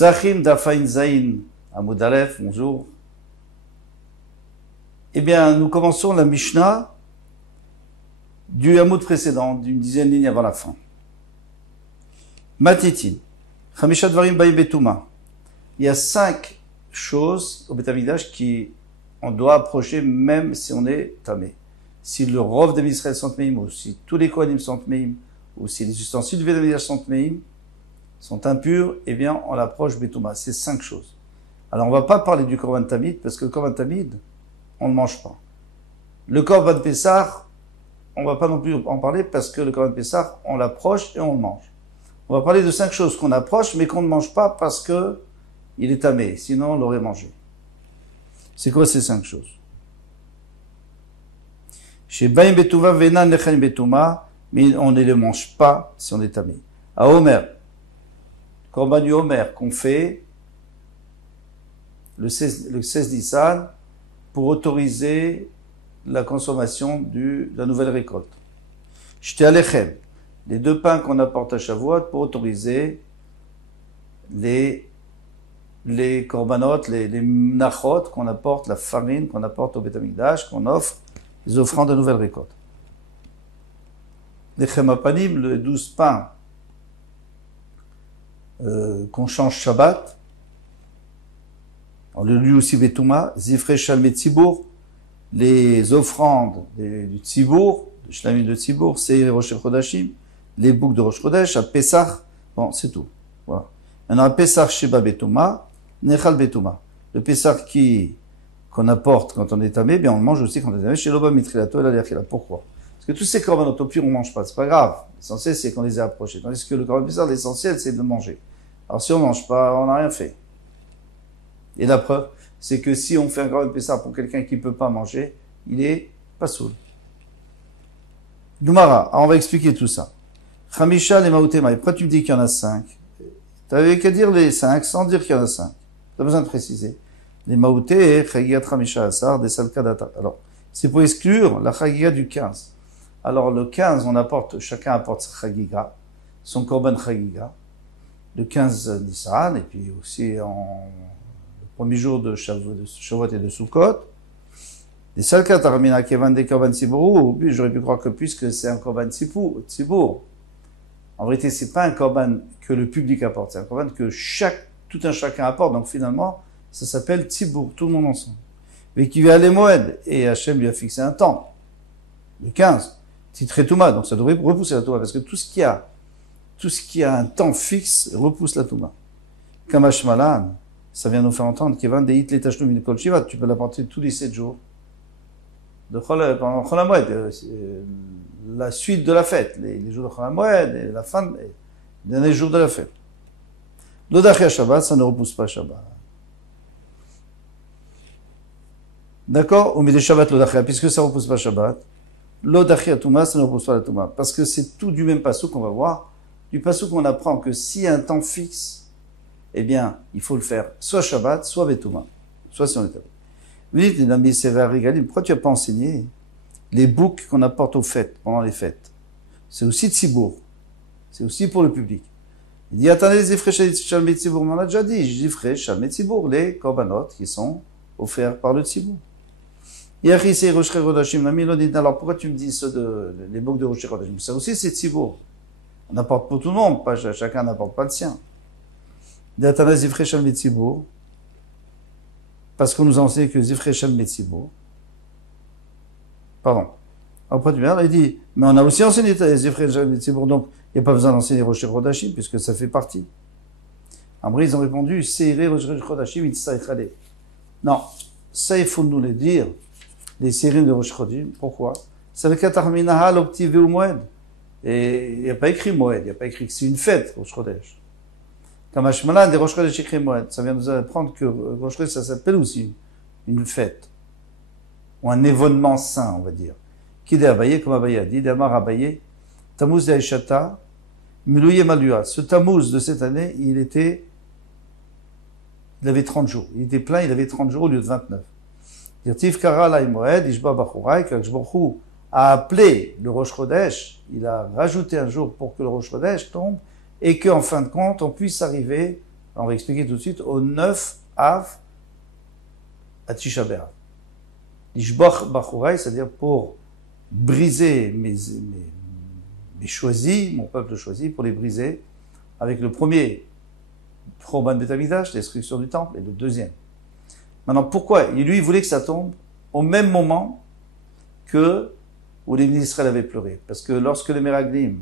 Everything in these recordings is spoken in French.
Psachim Dafain Zain Amud Aleph, bonjour. Eh bien, nous commençons la Mishnah du Hamoud précédent, d'une dizaine de lignes avant la fin. Matitin, Chamisha Dvarim Baim Betuma. Il y a 5 choses au Beth Amikdash qui on doit approcher même si on est tamé. Si le Rov des Israël sont tmeim, ou si tous les Kohanim sont tmeim, ou si les ustensiles du Beth Amikdash sont tmeim, sont impurs, eh bien, on l'approche Betuma. C'est 5 choses. Alors, on va pas parler du Korban Tamid, parce que le Korban Tamid, on ne mange pas. Le Korban Pessah, on va pas non plus en parler, parce que le Korban Pessah, on l'approche et on le mange. On va parler de 5 choses qu'on approche, mais qu'on ne mange pas parce que il est tamé. Sinon, on l'aurait mangé. C'est quoi ces 5 choses? Chez Baim Betuva, Venan Lechen Betuma, mais on ne les mange pas si on est tamé. À Omer, Korban du Omer qu'on fait le 16 Nissan pour autoriser la consommation de la nouvelle récolte. J'étais à l'Echem, les 2 pains qu'on apporte à Shavuot pour autoriser les korbanot, les nachot qu'on apporte, la farine qu'on apporte au Beth Amikdash, qu'on offre, les offrandes de nouvelle récolte. Les chemapanim, les 12 pains qu'on change Shabbat, on le lit aussi Betuma, Zifre Shalmet Tzibour, les offrandes du Tzibour, de Shlamim de Tzibour, Seir Rosh Chodashim, les boucs de Rosh Chodesh, à Pessah, bon, c'est tout. Voilà. Maintenant, à Pessah Sheba Betuma, Nechal Betuma. Le Pessah qu'on apporte quand on est tamé, bien on le mange aussi quand on est tamé, chez l'Oba Mitrilato et la Lechila. Pourquoi? Parce que tous ces korbanot, au pire, on mange pas, c'est pas grave. L'essentiel, c'est qu'on les ait approchés. Tandis que le korban Pessah, l'essentiel, c'est de le manger. Alors, si on mange pas, on n'a rien fait. Et la preuve, c'est que si on fait un korban Pessah pour quelqu'un qui peut pas manger, il est pas soul. Gemara, alors on va expliquer tout ça. Chamisha les maoutéma. Pourquoi tu me dis qu'il y en a 5? T'avais qu'à dire les 5 sans dire qu'il y en a 5. T'as besoin de préciser. Les maouté, chagigat chamisha asar, des salkadata. Alors, c'est pour exclure la chagiga du 15. Alors, le 15, chacun apporte sa chagiga, son korban chagiga, le 15 Nissan, et puis aussi le premier jour de Shavuot et de Sukkot. Les salkadata ramina kevan des korban tzibour, puis j'aurais pu croire que puisque c'est un korban tzibour, en vérité, c'est pas un korban que le public apporte, c'est un korban que tout un chacun apporte. Donc finalement, ça s'appelle Tzibour, tout le monde ensemble. Mais qui va aller Moed, et Hachem lui a fixé un temps, le 15, titré Touma, donc ça devrait repousser la Touma, parce que tout ce qui a un temps fixe repousse la Touma. Kamash Malan, ça vient nous faire entendre qu'il va des les tachlum min kol shivat, tu peux l'apporter tous les 7 jours. Pendant Chol HaMoed, la suite de la fête, les jours de Chol HaMoed, et la fin, les derniers jours de la fête. L'Odachia Shabbat, ça ne repousse pas Shabbat. D'accord? Ou mais les Shabbat l'Odachia, puisque ça ne repousse pas Shabbat. L'Odachia Touma, ça ne repousse pas la Touma. Parce que c'est tout du même passou qu'on va voir. Du passou qu'on apprend que s'il y a un temps fixe, eh bien, il faut le faire soit Shabbat, soit Betouma. Soit si on est pourquoi tu n'as pas enseigné les boucs qu'on apporte aux fêtes, pendant les fêtes? C'est aussi Tzibour. C'est aussi pour le public. Il dit, attendez, les Zifre Shalmet Tzibour, on l'a déjà dit, Zifre Shalmet Tzibour, les korbanot qui sont offerts par le Tzibour. Alors pourquoi tu me dis les boucs de Rosh Chodashim? Ça aussi c'est Tzibour. On apporte pour tout le monde, chacun n'apporte pas le sien. Il dit, attendez, Zifre Shalmet Tzibour, parce qu'on nous a enseigné que Zifre Shalmet Tzibour. Pardon. Après, il dit, mais on a aussi enseigné Zifre Shalmet Tzibour, donc il n'y a pas besoin d'enseigner Rosh Chodashim, puisque ça fait partie. Après, ils ont répondu, Seiré Rosh Chodashim, Itzaychale. Non, ça, il faut nous le dire, les séries de Rosh Chodashim. Pourquoi? C'est le Katarminaha, l'Optive ou Moed. Et il n'y a pas écrit Moed, il n'y a pas écrit que c'est une fête, Rosh Chodesh. Kamash Malan, des Rosh Chodesh écrit Moed. Ça vient nous apprendre que Rosh Chodesh, ça s'appelle aussi une fête. Ou un événement saint, on va dire. Qui dit Abaye, comme Abaye a dit, Damar Abaye, Tammuz de Aishata, Milouye Malua. Ce Tammuz de cette année, il avait 30 jours. Il était plein, il avait 30 jours au lieu de 29. Dirtiv Kara Lai Moed, Ishba Bachurai, Kakshborchou a appelé le Rosh Chodesh, il a rajouté un jour pour que le Rosh Chodesh tombe, et qu'en fin de compte, on puisse arriver On va expliquer tout de suite au 9 Av à Tisha B'Av. Lishboch Bachurai, c'est-à-dire pour briser mes choisis, mon peuple choisi, pour les briser avec le premier Chorban Beit HaMikdash, destruction du temple, et le deuxième. Maintenant, pourquoi? Lui, il voulait que ça tombe au même moment que où les ministres avaient pleuré. Parce que lorsque les Meraglim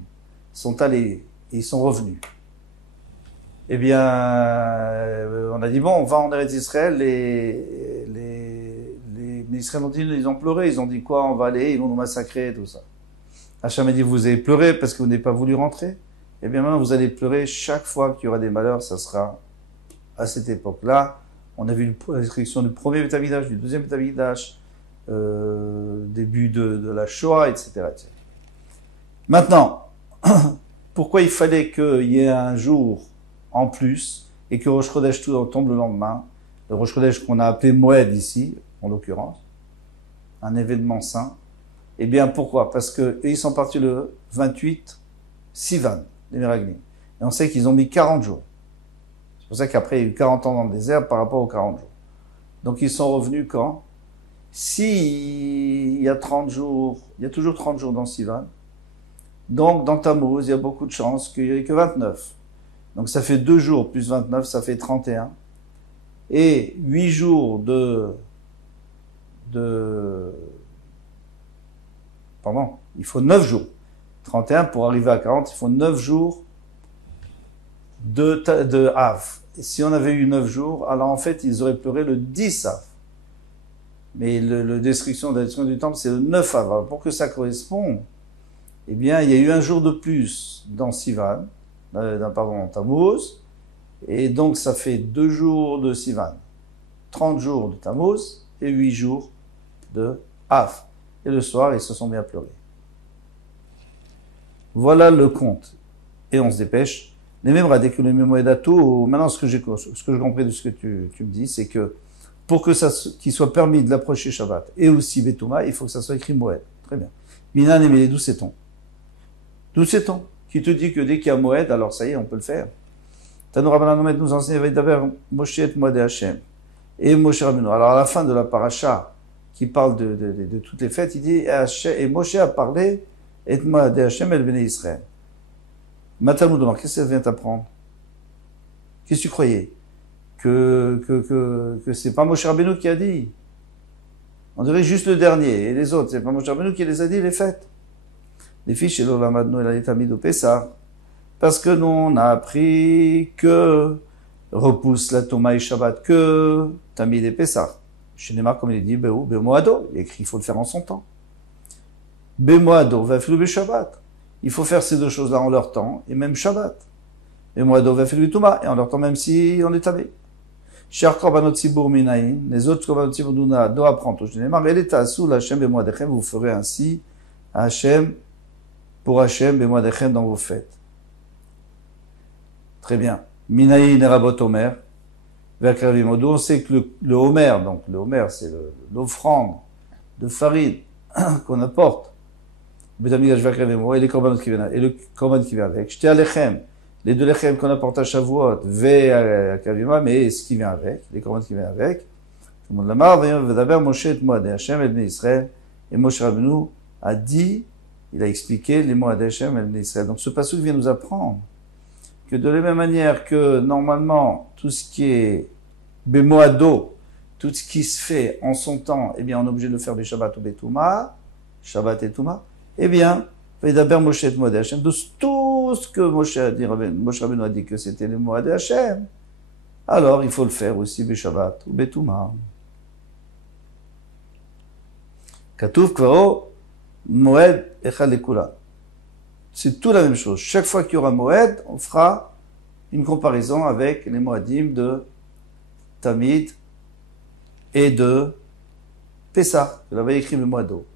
sont allés et ils sont revenus, eh bien, on a dit, bon, on va en Eretz Israël, les Israéliens ont dit, ils ont pleuré, ils ont dit quoi? On va aller, ils vont nous massacrer, tout ça. Hachem a dit, vous avez pleuré parce que vous n'avez pas voulu rentrer. Eh bien, maintenant, vous allez pleurer chaque fois qu'il y aura des malheurs, ça sera à cette époque-là. On a vu la destruction du premier Beit HaMikdash, du deuxième Beit HaMikdash, début de la Shoah, etc., etc. Maintenant, pourquoi il fallait qu'il y ait un jour en plus et que Rosh Chodesh tombe le lendemain? Le Rosh Chodesh qu'on a appelé Moed ici, en l'occurrence, un événement saint. Eh bien, pourquoi? Parce que ils sont partis le 28 Sivan, les Meraglim. Et on sait qu'ils ont mis 40 jours. C'est pour ça qu'après, il y a eu 40 ans dans le désert par rapport aux 40 jours. Donc, ils sont revenus quand? Si il y a 30 jours, il y a toujours 30 jours dans Sivan. Donc, dans Tammuz, il y a beaucoup de chances qu'il n'y ait que 29. Donc, ça fait 2 jours plus 29, ça fait 31. Et 8 jours pardon, il faut 9 jours. 31 pour arriver à 40, il faut 9 jours de Av. Et si on avait eu 9 jours, alors en fait, ils auraient pleuré le 10 Av. Mais la destruction du temple, c'est le 9 Av. Alors, pour que ça corresponde, eh bien, il y a eu un jour de plus dans Sivan, Tammuz, et donc ça fait 2 jours de Sivan, 30 jours de Tammuz, et 8 jours de Av. Et le soir, ils se sont mis à pleurer. Voilà le compte. Et on se dépêche. Les mêmes radicaux, les mêmes moedato. Maintenant, ce que j'ai compris de ce que tu me dis, c'est que pour que qu'il soit permis de l'approcher Shabbat et aussi Betouma, il faut que ça soit écrit Moed. Très bien. Minan et Mélé, d'où sait-on? D'où sait-on? Qui te dit que dès qu'il y a Moed, alors ça y est, on peut le faire. Tanou Rabbanan Omed nous enseigne d'abord Moshe et Moed et Hachem. Et Moshe Rabbeinu. Alors à la fin de la paracha, qui parle de toutes les fêtes, il dit, et Moshe a parlé, et Moed et Hachem et le Béné Israël. Matalmud, qu'est-ce que ça vient t'apprendre? Qu'est-ce que tu croyais? Que c'est pas Moshe Rabbeinu qui a dit. On dirait juste le dernier, et les autres, c'est pas Moshe Rabbeinu qui les a dit, les fêtes. Les filles chez l'Olamadno et la Tamid au Pessah. Parce que nous, on a appris que repousse la Toma et Shabbat, que Tamid et Pessah. Chez Neymar, comme il dit, Bemoado, il écrit, il faut le faire en son temps. Bemoado, va faire le Shabbat. Il faut faire ces deux choses-là en leur temps, et même Shabbat. Bemoado, va faire le Touma, et en leur temps, même si on est tabé. Cher Korbanot Tzibour Minaïn, les autres Korbanot Tzibour Duna, doivent apprendre au Neymar, et l'État sous l'Hachem Bemoadechem, vous ferez ainsi, Hachem, pour Hachem Bemoadechem dans vos fêtes. Très bien. Minaïn et Rabot Omer, on sait que le Homer, donc le Homer, c'est l'offrande de farine qu'on apporte. Et les korbanot qui viennent, et le korban qui vient avec. J'étais à l'Echem, les deux l'Echem qu'on apporte à Shavuot, à Kavima, mais ce qui vient avec, les korban qui viennent avec. Tout le monde l'a marre, d'abord Moshe et Moed et Hachem et Bnei Israël, et Moshe Rabbeinu a dit, il a expliqué les Moed et Hachem et Bnei Israël. Donc ce passage vient nous apprendre que de la même manière que normalement tout ce qui est Bemoado, tout ce qui se fait en son temps, eh bien on est obligé de le faire des Shabbat ou Betouma, Shabbat et Touma, eh bien, d'abord Moshe et Moed et Hachem, de tout ce que Moshe Rabbeinu a dit que c'était les Moed et Hachem, alors il faut le faire aussi Shabbat ou Betouma. Katouf Kvaro, Moed Echad Lekula. C'est tout la même chose. Chaque fois qu'il y aura Moed, on fera une comparaison avec les Moadim de Tamid et de Pessah, que l'avait écrit le Moado.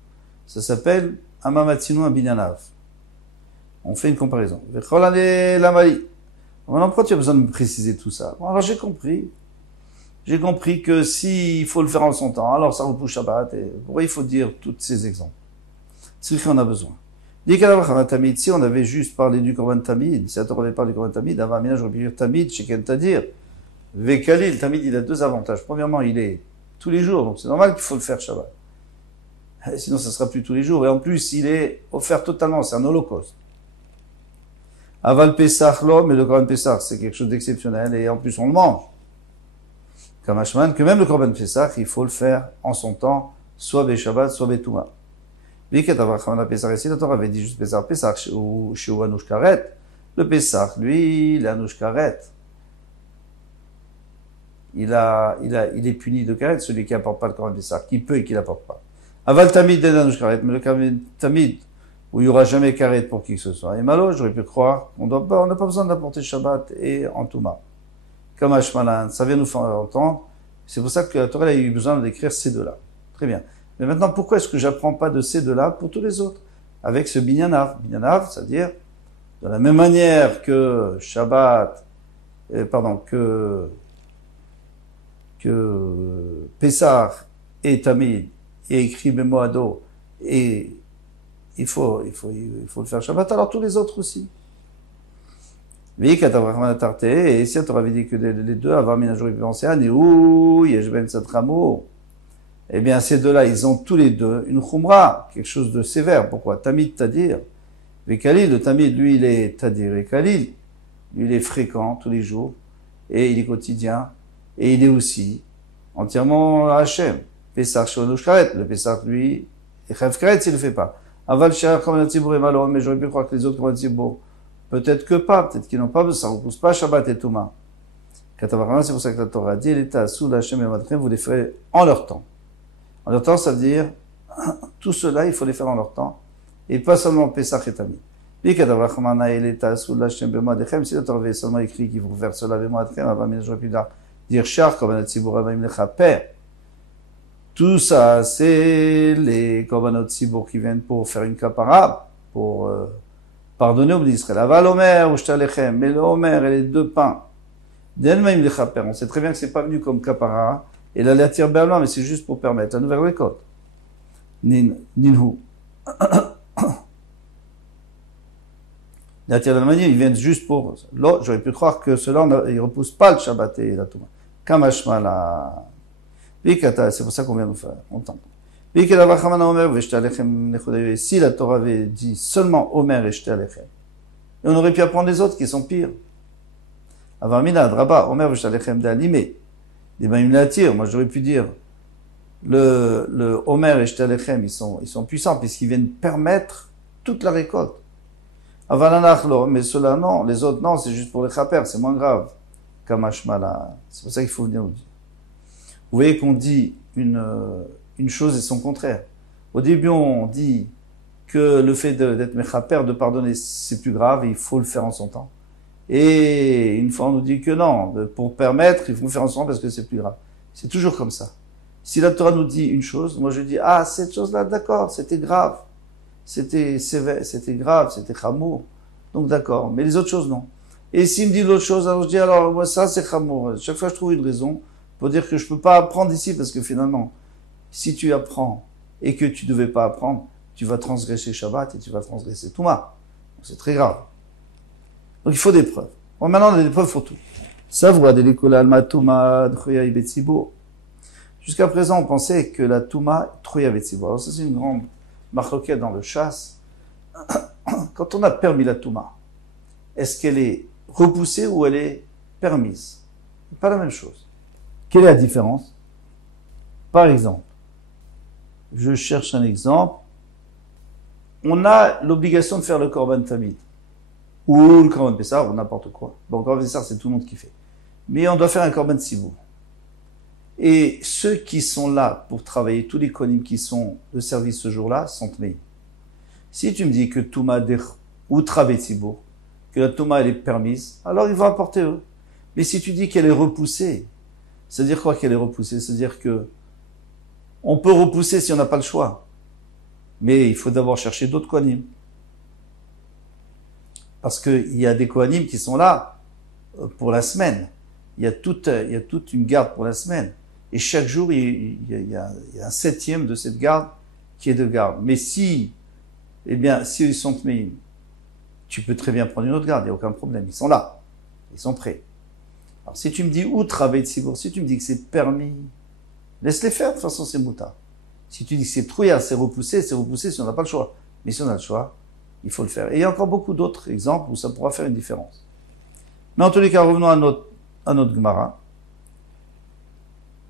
Ça s'appelle Amamatzinu Abinanav. On fait une comparaison. Maintenant, pourquoi tu as besoin de me préciser tout ça? Bon, alors j'ai compris. J'ai compris que s'il faut le faire en son temps, alors ça repousse Shabbat. Et pourquoi il faut dire tous ces exemples? C'est ce qu'on a besoin. Si on avait juste parlé du Korban Tamid, si on avait parlé du Korban Tamid, avant Amina, j'aurais pu dire Tamid, chez Tadir, Vekalil, Tamid, il a deux avantages. Premièrement, il est tous les jours, donc c'est normal qu'il faut le faire Shabbat. Sinon, ça sera plus tous les jours. Et en plus, il est offert totalement, c'est un holocauste. Aval Pesach, l'homme, et le Korban Pesach, c'est quelque chose d'exceptionnel, et en plus, on le mange. Comme Hashman, que même le Korban Pesach, il faut le faire en son temps, soit Shabbat, soit Betouma. Viket Avraham Pesach, ici, la Torah avait dit juste Pesach, Pesach, ou chez Anush Karet. Le Pesach, lui, il est Anush Karet. Il est puni de Karet, celui qui apporte pas le Korban Pesach, qui peut et qui l'apporte pas. Aval Tamid den Anush Karet, mais le Tamid, où il y aura jamais Karet pour qui que ce soit. Et malo, j'aurais pu croire qu'on n'a pas besoin d'apporter Shabbat et en Touma. Comme Hashmalan, ça vient nous faire entendre. C'est pour ça que la Torah a eu besoin d'écrire ces deux-là. Très bien. Mais maintenant, pourquoi est-ce que j'apprends pas de ces deux-là pour tous les autres? Avec ce Binyanav. Binyanav, c'est-à-dire, de la même manière que Shabbat, que Pessah et Tamid est écrit Bemoado et il faut le faire Shabbat, alors tous les autres aussi. Et si on t'aurait dit que les deux, avoir Minajor et Penséan, et où Yeshben Satramo, eh bien, ces deux-là, ils ont tous les deux une khumra, quelque chose de sévère. Pourquoi? Tamid Tadir. Et Khalil, le Tamid, lui, il est Tadir. Et Khalil, lui, il est fréquent tous les jours, et il est quotidien, et il est aussi entièrement Hachem. Pessah Shonush Karet. Le Pessah, lui, et Chav Karet, s'il ne le fait pas. Aval Shah Korban Tzibur et Malon, mais j'aurais pu croire que les autres Korban Tzibur, peut-être que pas, peut-être qu'ils n'ont pas besoin, ça ne repousse pas Shabbat et Touma. C'est pour ça que la Torah dit, l'État sous l'Hachem et Madrem, vous les ferez en leur temps. En leur temps, ça veut dire, tout cela, il faut les faire en leur temps, et pas seulement Pesach et Tamid. Si la Torah avait seulement écrit qu'il faut faire cela avec Madrem, avant, mais j'aurais pu dire Shar, Korbanot Tzibur, Avaim Lecha, Père. Tout ça, c'est les Korbanot Tzibur qui viennent pour faire une kapara, pour pardonner au peuple d'Israël. Aval Omer, ou Shtalechem, mais le Omer et les deux pains. D'Elmaim Lecha, Père. On sait très bien que c'est pas venu comme kapara, et la latir berloin, mais c'est juste pour permettre la nouvelle récolte. Ninhu. La latir d'Allemagne, ils viennent juste pour, là, j'aurais pu croire que cela, ils repoussent pas le Shabbat et la Touma. Kamashma la, c'est pour ça qu'on vient nous faire entendre. Si la Torah avait dit seulement Omer et Shte Alechem, et on aurait pu apprendre les autres qui sont pires. Avamina, Draba, Omer et Shte Alechem d'Alimé. Moi j'aurais pu dire, le Omer et Shte Alechem, ils sont puissants puisqu'ils viennent permettre toute la récolte. Avananachlo, mais ceux-là non, les autres non, c'est juste pour les chaper, c'est moins grave. Kamashmala, c'est pour ça qu'il faut venir nous dire. Vous voyez qu'on dit une chose et son contraire. Au début, on dit que le fait d'être mechaper, de pardonner, c'est plus grave et il faut le faire en son temps. Et une fois, on nous dit que non, pour permettre, il faut le faire en son temps parce que c'est plus grave. C'est toujours comme ça. Si la Torah nous dit une chose, moi je dis, ah, cette chose-là, d'accord, c'était grave. C'était sévère, c'était grave, c'était chamour. Donc d'accord. Mais les autres choses, non. Et s'il me dit l'autre chose, alors je dis, alors, moi, ça, c'est chamour. Chaque fois, je trouve une raison pour dire que je peux pas apprendre ici parce que finalement, si tu apprends et que tu devais pas apprendre, tu vas transgresser Shabbat et tu vas transgresser Touma. C'est très grave. Donc il faut des preuves. Bon, maintenant on a des preuves pour tout. Savoir de l'école alma Touma Troya Betsibo. Jusqu'à présent, on pensait que la Touma Troya Betsibo. Alors ça c'est une grande marloquette dans le chasse. Quand on a permis la Touma, est-ce qu'elle est repoussée ou elle est permise? C'est pas la même chose. Quelle est la différence? Par exemple, je cherche un exemple. On a l'obligation de faire le Korban Tamid. Ou le Korban Pessah, ou n'importe quoi. Bon, le Korban Pessah, c'est tout le monde qui fait. Mais on doit faire un Korban Tzibur. Et ceux qui sont là pour travailler, tous les konim qui sont de service ce jour-là, sont tmeim. Si tu me dis que Touma ou Travé Tzibur, que la Touma elle est permise, alors ils vont apporter eux. Mais si tu dis qu'elle est repoussée, c'est-à-dire quoi qu'elle est repoussée? C'est-à-dire que on peut repousser si on n'a pas le choix. Mais il faut d'abord chercher d'autres kohanim. Parce qu'il y a des kohanim qui sont là pour la semaine. Il y a toute une garde pour la semaine. Et chaque jour, il y a un septième de cette garde qui est de garde. Mais si ils sont tmeim, tu peux très bien prendre une autre garde, il n'y a aucun problème. Ils sont là. Ils sont prêts. Alors si tu me dis outra betsibour, si tu me dis que c'est permis, laisse-les faire, de toute façon c'est mouta. Si tu dis que c'est trouillard, c'est repoussé si on n'a pas le choix. Mais si on a le choix, il faut le faire. Et il y a encore beaucoup d'autres exemples où ça pourra faire une différence. Mais en tous les cas, revenons à notre Gemara.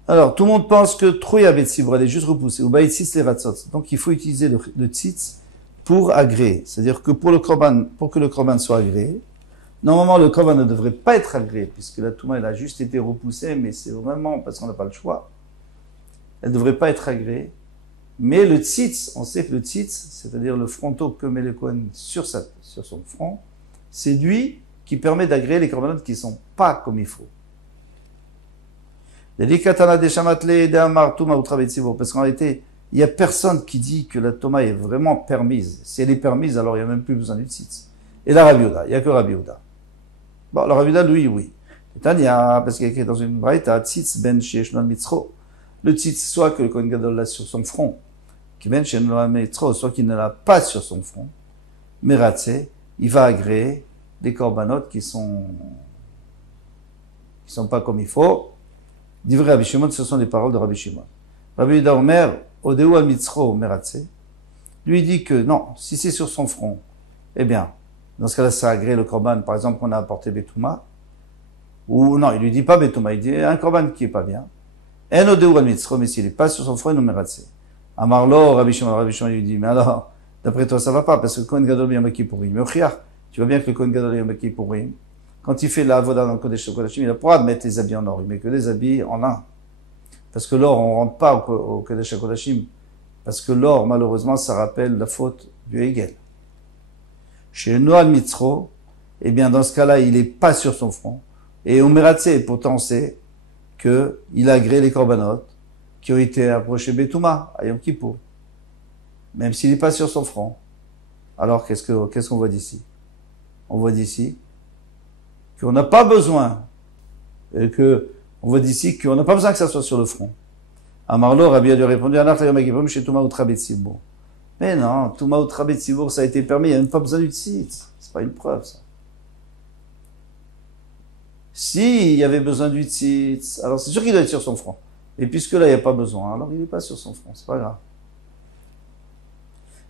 Alors, tout le monde pense que trouillard betsibour, elle est juste repoussée. Ou baïtzitz les ratzot. Donc il faut utiliser le tzitz pour agréer. C'est-à-dire que pour que le korban soit agréé, normalement, le korban ne devrait pas être agréé, puisque la touma, elle a juste été repoussée, mais c'est vraiment parce qu'on n'a pas le choix. Elle ne devrait pas être agréée. Mais le tzitz, on sait que le tzitz, c'est-à-dire le fronteau que met le Kohen sur son front, c'est lui qui permet d'agréer les corbanotes qui ne sont pas comme il faut. Parce qu'en réalité, il n'y a personne qui dit que la touma est vraiment permise. Si elle est permise, alors il n'y a même plus besoin du tzitz. Et la Rabbi Yehuda, il n'y a que Rabbi Yehuda. Bon, la Rabbi Yehuda, lui, oui. Parce qu'il y a écrit dans une braïta, tzitz ben sheeshnon mitzro. Le tzitz, soit que le Kohen Gadol l'a sur son front, soit qu'il ne l'a pas sur son front, Meratse, il va agréer des corbanotes qui sont pas comme il faut. Divrei Rabbi Shimon, ce sont les paroles de Rabbi Shimon. Rabbi Yehuda Omer, Odeu al Mitzro Meratse, lui dit que non, si c'est sur son front, eh bien, dans ce cas-là, ça agrée le korban, par exemple, qu'on a apporté Betouma, ou non, il lui dit pas Betouma, il dit un korban qui est pas bien. En Odeu al Mitzro, mais s'il est pas sur son front, il nous Meratse. Amarlo, Rabbi Shimon lui dit, mais alors, d'après toi, ça va pas, parce que le Kohen Gadol Yom Kippourim, mais tu vois bien que le Kohen Gadol Yom Kippourim, quand il fait la avoda dans le Kodesh Kodashim, il a le droit de mettre les habits en or, il met que des habits en lin. Parce que l'or, on rentre pas au Kodesh Kodashim, parce que l'or, malheureusement, ça rappelle la faute du Hegel. Chez Noal Mitzro, eh bien, dans ce cas-là, il est pas sur son front, et Omeratse, pourtant, on sait qu'il a agréé les corbanotes, qui ont été approchés Betouma, à Yom Kippour. Même s'il n'est pas sur son front. Alors, qu'est-ce qu'on voit d'ici? On voit d'ici qu'on n'a pas besoin, on voit d'ici qu'on n'a pas besoin que ça soit sur le front. Amarlo, Rabbi a répondu, chez Touma Outra Betsibour. Mais non, Touma Outra Betsibour, ça a été permis, il n'y a même pas besoin du tzitz. C'est pas une preuve, ça. S'il y avait besoin du tzitz, alors c'est sûr qu'il doit être sur son front. Et puisque là, il n'y a pas besoin, alors il n'est pas sur son front, c'est pas grave.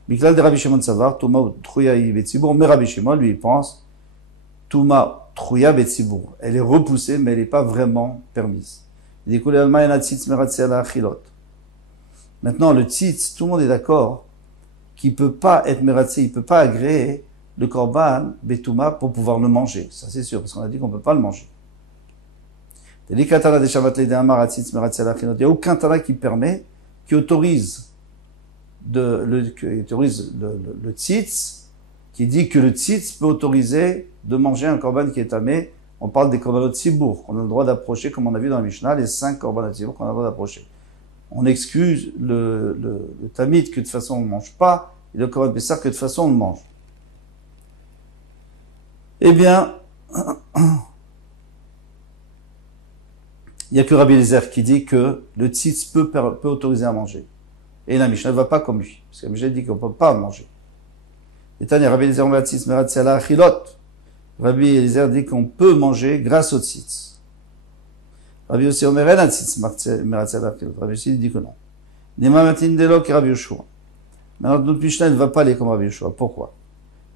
Miklal de Rabbi Shimon Savar, Touma Trouya Betsibour, mais Rabbi Shimon, lui, il pense, Touma Trouya Betsibour. Elle est repoussée, mais elle n'est pas vraiment permise. Il dit, maintenant, le tzitz, tout le monde est d'accord qu'il peut pas être meratse, il peut pas agréer le korban Betouma pour pouvoir le manger. Ça, c'est sûr, parce qu'on a dit qu'on peut pas le manger. Il n'y a aucun tana qui permet, qui autorise le tzitz, qui dit que le tzitz peut autoriser de manger un korban qui est tamé. On parle des korbanot sibour, qu'on a le droit d'approcher, comme on a vu dans la Mishnah, les 5 korbanot sibour qu'on a le droit d'approcher. On excuse le tamid que de toute façon on ne mange pas, et le korban pessar que de toute façon on le mange. Eh bien, il n'y a que Rabbi Eliezer qui dit que le tzitz peut autoriser à manger. Et la Mishnah ne va pas comme lui, parce que la Mishnah dit qu'on ne peut pas manger. Et Tania, Rabbi Eliezer, on va tzitz meratze ala achilot. Rabbi Eliezer dit qu'on peut manger grâce au tzitz. Rabbi Yossi Omer en tzitz meratze ala achilot. Rabbi Yossi dit que non. Nema matin delo qui Rabbi Yoshua. Maintenant, notre Mishnah ne va pas aller comme Rabbi Yoshua. Pourquoi?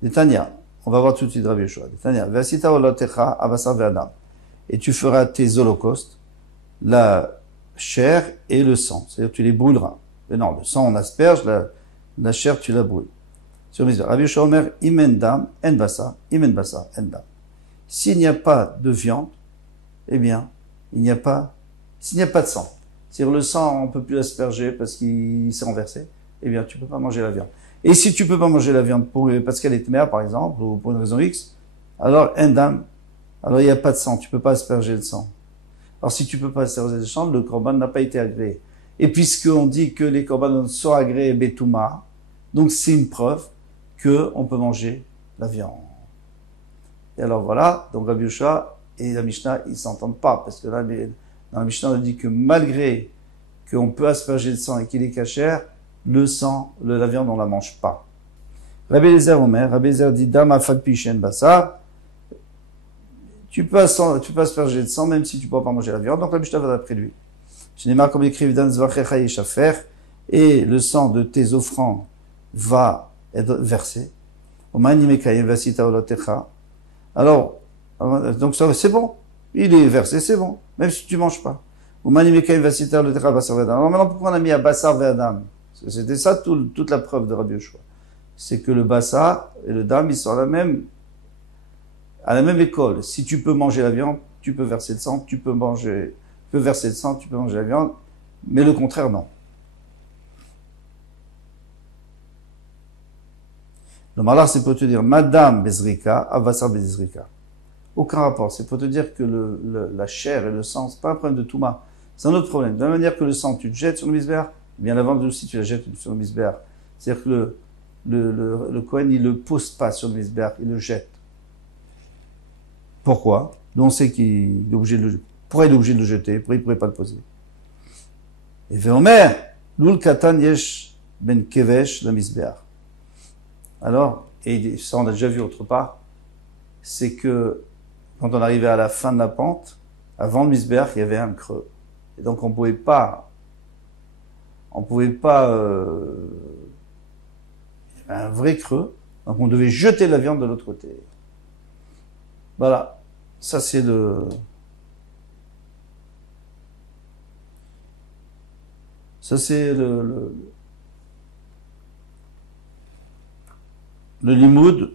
Et Tania, on va voir tout de suite Rabbi Yoshua. Et Tania, Vasita olotecha avasar ve'adam. Et tu feras tes holocaustes, la chair et le sang. C'est-à-dire tu les brûleras. Mais non, le sang on asperge, la chair tu la brûles. Sur Mizra, Rabbi Yoshua Omer, imen dam, en basa, imen basa, en dam. S'il n'y a pas de viande, eh bien, s'il n'y a pas de sang, c'est-à-dire le sang, on peut plus l'asperger parce qu'il s'est renversé, eh bien, tu peux pas manger la viande. Et si tu peux pas manger la viande parce qu'elle est mère, par exemple, ou pour une raison X, alors, en dam, alors il n'y a pas de sang, tu peux pas asperger le sang. Alors, si tu peux pas asperger le sang, le korban n'a pas été agréé. Et puisqu'on dit que les korbanos sont agréés betouma, donc c'est une preuve qu'on peut manger la viande. Et alors voilà, donc Rabbi Yoshua et la Mishnah, ils s'entendent pas, parce que là, dans la Mishnah, on dit que malgré qu'on peut asperger le sang et qu'il est cachère, le sang, la viande, on la mange pas. Rabbi Eliezer Omer, Rabbi Eliezer dit, Dama fad pishen basa, tu peux asperger de sang même si tu ne pourras pas manger la viande. Donc la Mishnah va d'après lui. Je n'ai marre comme écrit Dan Zvachecha Yeshafer, et le sang de tes offrandes va être versé. Alors, donc ça, c'est bon. Il est versé, c'est bon. Même si tu manges pas. Alors maintenant, pourquoi on a mis à Bassar Ve'adam? C'était ça toute la preuve de Rabbi Yoshua. C'est que le Bassar et le Dam, ils sont à la même école. Si tu peux manger la viande, tu peux verser le sang, tu peux verser le sang, tu peux manger la viande, mais le contraire, non. Le malheur, c'est pour te dire, Madame Bezrika, Avassar Bezrika. Aucun rapport. C'est pour te dire que la chair et le sang, c'est pas un problème de Touma. C'est un autre problème. De la même manière que le sang, tu te jettes sur le misbéach, bien la viande aussi, tu la jettes sur le misbéach. C'est-à-dire que le Kohen, il le pose pas sur le misbéach, il le jette. Pourquoi? Donc on sait qu'il est obligé de le jeter. Pourquoi il est obligé de le jeter? Pourquoi il ne pourrait pas le poser? Et Veomer, Lul Katan Yesh Ben Kevesh la misbéach. Alors, et ça on a déjà vu autre part, c'est que quand on arrivait à la fin de la pente, avant le misbéach, il y avait un creux. Et donc on pouvait pas, un vrai creux, donc on devait jeter la viande de l'autre côté. Voilà, ça c'est le limoud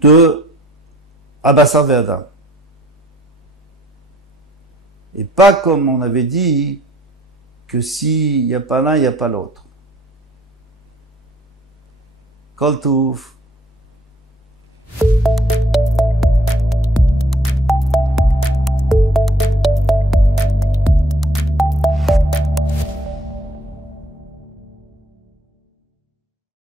de Abassar Ve'adam. Et pas comme on avait dit que s'il n'y a pas l'un, il n'y a pas l'autre. Kol Touf.